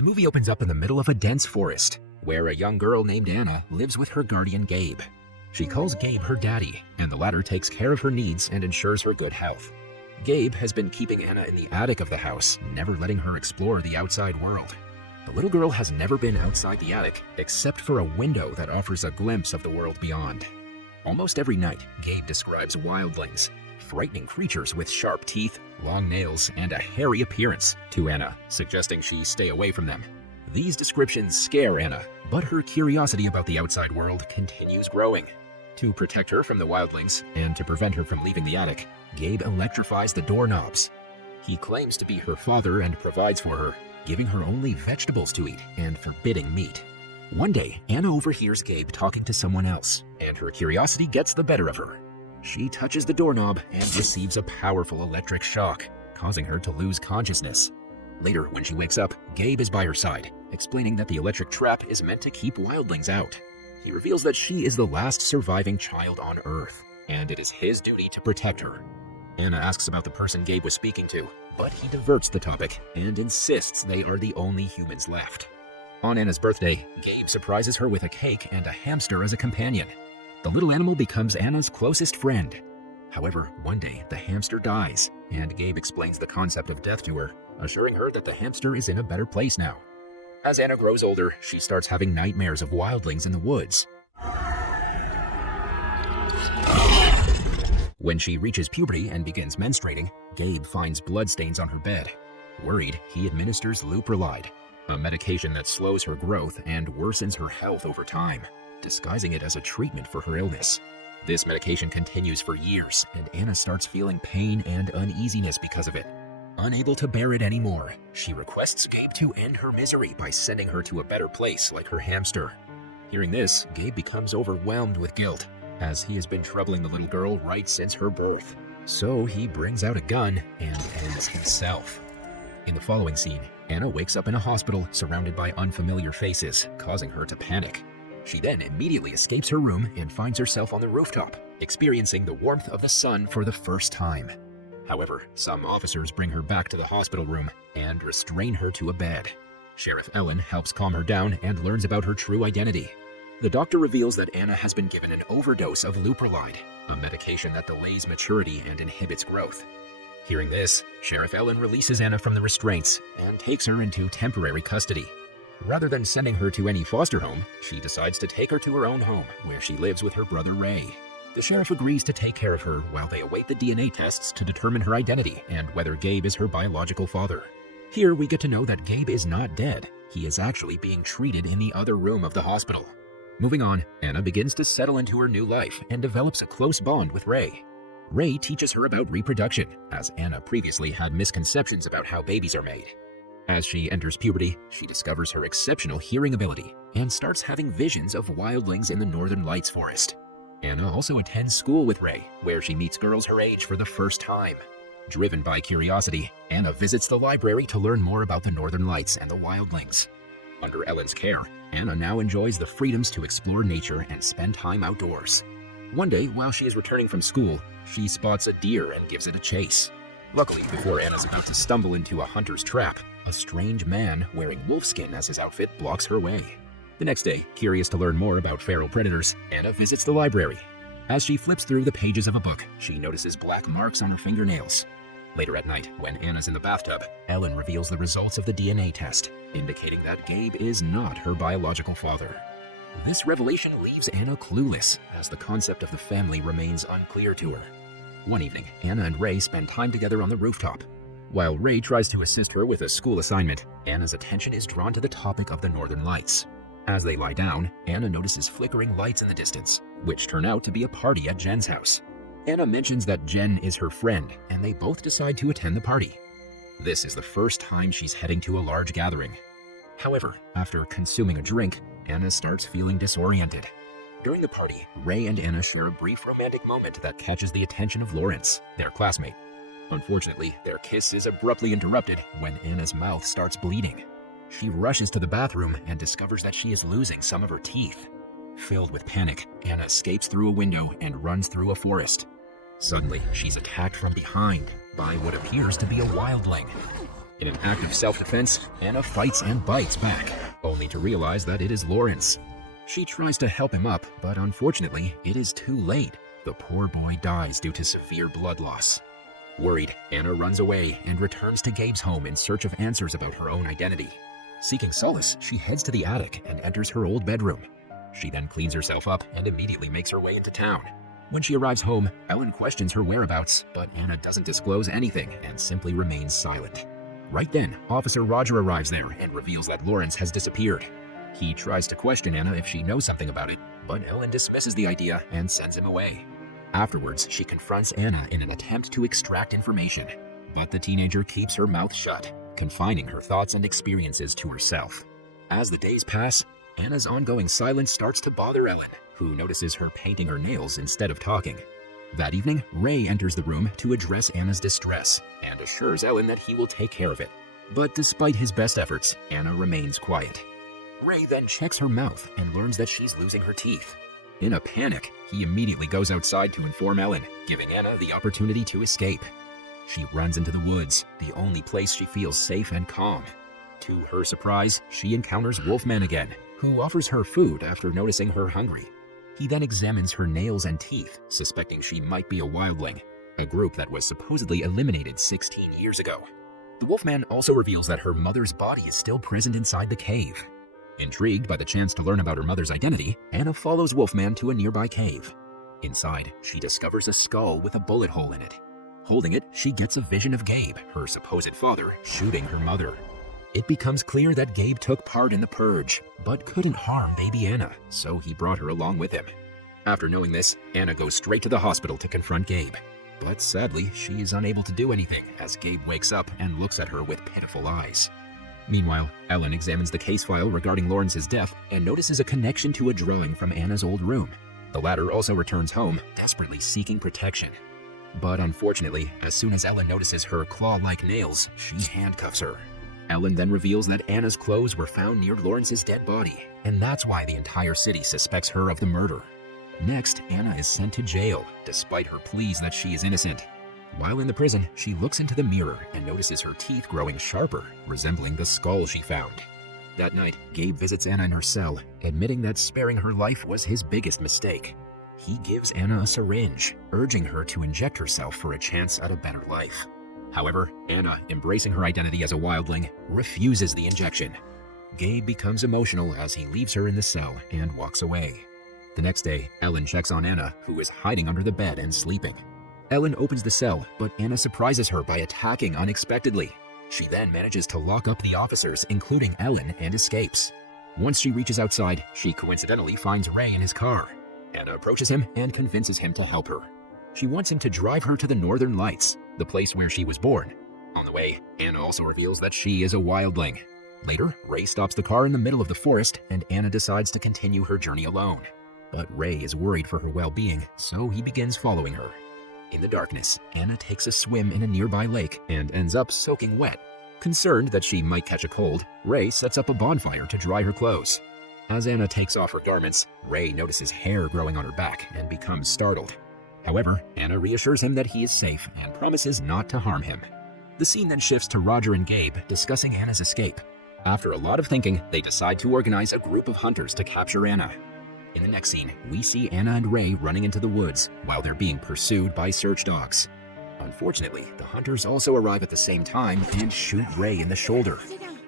The movie opens up in the middle of a dense forest, where a young girl named Anna lives with her guardian Gabe. She calls Gabe her daddy, and the latter takes care of her needs and ensures her good health. Gabe has been keeping Anna in the attic of the house, never letting her explore the outside world. The little girl has never been outside the attic, except for a window that offers a glimpse of the world beyond. Almost every night, Gabe describes wildlings, frightening creatures with sharp teeth, long nails, and a hairy appearance, to Anna, suggesting she stay away from them. These descriptions scare Anna, but her curiosity about the outside world continues growing. To protect her from the wildlings, and to prevent her from leaving the attic, Gabe electrifies the doorknobs. He claims to be her father and provides for her, giving her only vegetables to eat and forbidding meat. One day, Anna overhears Gabe talking to someone else, and her curiosity gets the better of her. She touches the doorknob and receives a powerful electric shock, causing her to lose consciousness. Later, when she wakes up, Gabe is by her side, explaining that the electric trap is meant to keep wildlings out. He reveals that she is the last surviving child on Earth, and it is his duty to protect her. Anna asks about the person Gabe was speaking to, but he diverts the topic and insists they are the only humans left. On Anna's birthday, Gabe surprises her with a cake and a hamster as a companion. The little animal becomes Anna's closest friend. However, one day the hamster dies, and Gabe explains the concept of death to her, assuring her that the hamster is in a better place now. As Anna grows older, she starts having nightmares of wildlings in the woods. When she reaches puberty and begins menstruating, Gabe finds bloodstains on her bed. Worried, he administers leuprolide, a medication that slows her growth and worsens her health over time, disguising it as a treatment for her illness. This medication continues for years, and Anna starts feeling pain and uneasiness because of it. Unable to bear it anymore, she requests Gabe to end her misery by sending her to a better place like her hamster. Hearing this, Gabe becomes overwhelmed with guilt, as he has been troubling the little girl right since her birth. So he brings out a gun and ends himself. In the following scene, Anna wakes up in a hospital surrounded by unfamiliar faces, causing her to panic. She then immediately escapes her room and finds herself on the rooftop, experiencing the warmth of the sun for the first time. However, some officers bring her back to the hospital room and restrain her to a bed. Sheriff Ellen helps calm her down and learns about her true identity. The doctor reveals that Anna has been given an overdose of leuprolide, a medication that delays maturity and inhibits growth. Hearing this, Sheriff Ellen releases Anna from the restraints and takes her into temporary custody. Rather than sending her to any foster home, she decides to take her to her own home, where she lives with her brother Ray. The sheriff agrees to take care of her while they await the DNA tests to determine her identity and whether Gabe is her biological father. Here we get to know that Gabe is not dead. He is actually being treated in the other room of the hospital. Moving on, Anna begins to settle into her new life and develops a close bond with Ray. Ray teaches her about reproduction, as Anna previously had misconceptions about how babies are made. As she enters puberty, she discovers her exceptional hearing ability and starts having visions of wildlings in the Northern Lights forest. Anna also attends school with Ray, where she meets girls her age for the first time. Driven by curiosity, Anna visits the library to learn more about the Northern Lights and the wildlings. Under Ellen's care, Anna now enjoys the freedoms to explore nature and spend time outdoors. One day, while she is returning from school, she spots a deer and gives it a chase. Luckily, before Anna's about to stumble into a hunter's trap, a strange man wearing wolfskin as his outfit blocks her way. The next day, curious to learn more about feral predators, Anna visits the library. As she flips through the pages of a book, she notices black marks on her fingernails. Later at night, when Anna's in the bathtub, Ellen reveals the results of the DNA test, indicating that Gabe is not her biological father. This revelation leaves Anna clueless, as the concept of the family remains unclear to her. One evening, Anna and Ray spend time together on the rooftop. While Ray tries to assist her with a school assignment, Anna's attention is drawn to the topic of the Northern Lights. As they lie down, Anna notices flickering lights in the distance, which turn out to be a party at Jen's house. Anna mentions that Jen is her friend, and they both decide to attend the party. This is the first time she's heading to a large gathering. However, after consuming a drink, Anna starts feeling disoriented. During the party, Ray and Anna share a brief romantic moment that catches the attention of Lawrence, their classmate. Unfortunately, their kiss is abruptly interrupted when Anna's mouth starts bleeding. She rushes to the bathroom and discovers that she is losing some of her teeth. Filled with panic, Anna escapes through a window and runs through a forest. Suddenly, she's attacked from behind by what appears to be a wildling. In an act of self-defense, Anna fights and bites back, only to realize that it is Lawrence. She tries to help him up, but unfortunately, it is too late. The poor boy dies due to severe blood loss. Worried, Anna runs away and returns to Gabe's home in search of answers about her own identity. Seeking solace, she heads to the attic and enters her old bedroom. She then cleans herself up and immediately makes her way into town. When she arrives home, Ellen questions her whereabouts, but Anna doesn't disclose anything and simply remains silent. Right then, Officer Roger arrives there and reveals that Lawrence has disappeared. He tries to question Anna if she knows something about it, but Ellen dismisses the idea and sends him away. Afterwards, she confronts Anna in an attempt to extract information, but the teenager keeps her mouth shut, confining her thoughts and experiences to herself. As the days pass, Anna's ongoing silence starts to bother Ellen, who notices her painting her nails instead of talking. That evening, Ray enters the room to address Anna's distress and assures Ellen that he will take care of it. But despite his best efforts, Anna remains quiet. Ray then checks her mouth and learns that she's losing her teeth. In a panic, he immediately goes outside to inform Ellen, giving Anna the opportunity to escape. She runs into the woods, the only place she feels safe and calm. To her surprise, she encounters Wolfman again, who offers her food after noticing her hungry. He then examines her nails and teeth, suspecting she might be a wildling, a group that was supposedly eliminated 16 years ago. The Wolfman also reveals that her mother's body is still present inside the cave. Intrigued by the chance to learn about her mother's identity, Anna follows Wolfman to a nearby cave. Inside, she discovers a skull with a bullet hole in it. Holding it, she gets a vision of Gabe, her supposed father, shooting her mother. It becomes clear that Gabe took part in the purge, but couldn't harm baby Anna, so he brought her along with him. After knowing this, Anna goes straight to the hospital to confront Gabe. But sadly, she is unable to do anything as Gabe wakes up and looks at her with pitiful eyes. Meanwhile, Ellen examines the case file regarding Lawrence's death and notices a connection to a drawing from Anna's old room. The latter also returns home, desperately seeking protection. But unfortunately, as soon as Ellen notices her claw-like nails, she handcuffs her. Ellen then reveals that Anna's clothes were found near Lawrence's dead body, and that's why the entire city suspects her of the murder. Next, Anna is sent to jail, despite her pleas that she is innocent. While in the prison, she looks into the mirror and notices her teeth growing sharper, resembling the skull she found. That night, Gabe visits Anna in her cell, admitting that sparing her life was his biggest mistake. He gives Anna a syringe, urging her to inject herself for a chance at a better life. However, Anna, embracing her identity as a wildling, refuses the injection. Gabe becomes emotional as he leaves her in the cell and walks away. The next day, Ellen checks on Anna, who is hiding under the bed and sleeping. Ellen opens the cell, but Anna surprises her by attacking unexpectedly. She then manages to lock up the officers, including Ellen, and escapes. Once she reaches outside, she coincidentally finds Ray in his car. Anna approaches him and convinces him to help her. She wants him to drive her to the Northern Lights, the place where she was born. On the way, Anna also reveals that she is a wildling. Later, Ray stops the car in the middle of the forest, and Anna decides to continue her journey alone. But Ray is worried for her well-being, so he begins following her. In the darkness, Anna takes a swim in a nearby lake and ends up soaking wet. Concerned that she might catch a cold, Ray sets up a bonfire to dry her clothes. As Anna takes off her garments, Ray notices hair growing on her back and becomes startled. However, Anna reassures him that he is safe and promises not to harm him. The scene then shifts to Roger and Gabe discussing Anna's escape. After a lot of thinking, they decide to organize a group of hunters to capture Anna. In the next scene, we see Anna and Ray running into the woods while they're being pursued by search dogs. Unfortunately, the hunters also arrive at the same time and shoot Ray in the shoulder.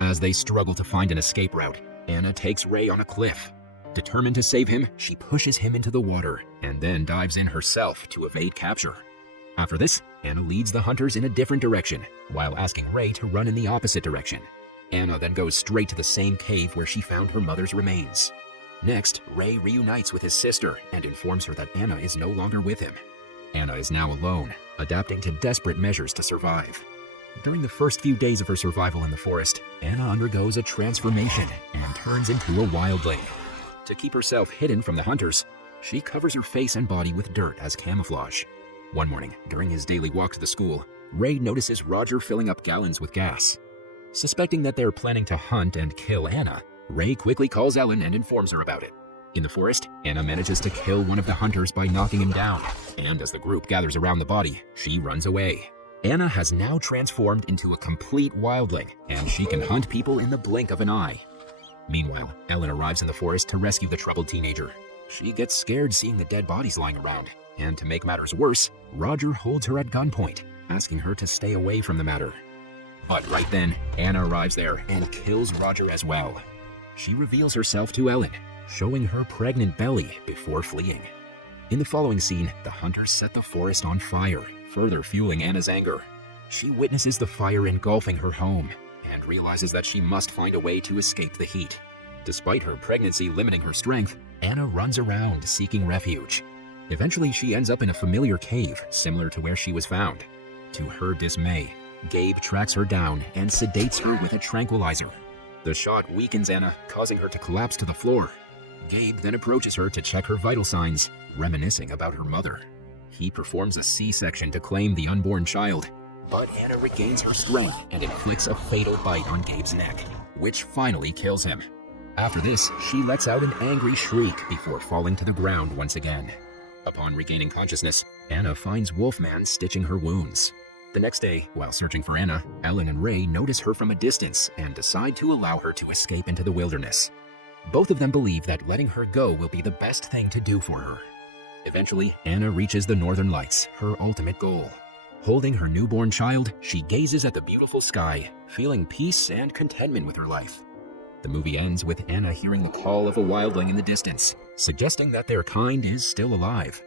As they struggle to find an escape route, Anna takes Ray on a cliff. Determined to save him, she pushes him into the water and then dives in herself to evade capture. After this, Anna leads the hunters in a different direction while asking Ray to run in the opposite direction. Anna then goes straight to the same cave where she found her mother's remains. Next, Ray reunites with his sister and informs her that Anna is no longer with him. Anna is now alone, adapting to desperate measures to survive. During the first few days of her survival in the forest, Anna undergoes a transformation and turns into a wildling. To keep herself hidden from the hunters, she covers her face and body with dirt as camouflage. One morning, during his daily walk to the school, Ray notices Roger filling up gallons with gas. Suspecting that they're planning to hunt and kill Anna, Ray quickly calls Ellen and informs her about it. In the forest, Anna manages to kill one of the hunters by knocking him down, and as the group gathers around the body, she runs away. Anna has now transformed into a complete wildling, and she can hunt people in the blink of an eye. Meanwhile, Ellen arrives in the forest to rescue the troubled teenager. She gets scared seeing the dead bodies lying around, and to make matters worse, Roger holds her at gunpoint, asking her to stay away from the matter. But right then, Anna arrives there and kills Roger as well. She reveals herself to Ellen, showing her pregnant belly before fleeing. In the following scene, the hunters set the forest on fire, further fueling Anna's anger. She witnesses the fire engulfing her home and realizes that she must find a way to escape the heat. Despite her pregnancy limiting her strength, Anna runs around seeking refuge. Eventually, she ends up in a familiar cave similar to where she was found. To her dismay, Gabe tracks her down and sedates her with a tranquilizer. The shot weakens Anna, causing her to collapse to the floor. Gabe then approaches her to check her vital signs, reminiscing about her mother. He performs a C-section to claim the unborn child, but Anna regains her strength and inflicts a fatal bite on Gabe's neck, which finally kills him. After this, she lets out an angry shriek before falling to the ground once again. Upon regaining consciousness, Anna finds Wolfman stitching her wounds. The next day, while searching for Anna, Ellen and Ray notice her from a distance and decide to allow her to escape into the wilderness. Both of them believe that letting her go will be the best thing to do for her. Eventually, Anna reaches the Northern Lights, her ultimate goal. Holding her newborn child, she gazes at the beautiful sky, feeling peace and contentment with her life. The movie ends with Anna hearing the call of a wildling in the distance, suggesting that their kind is still alive.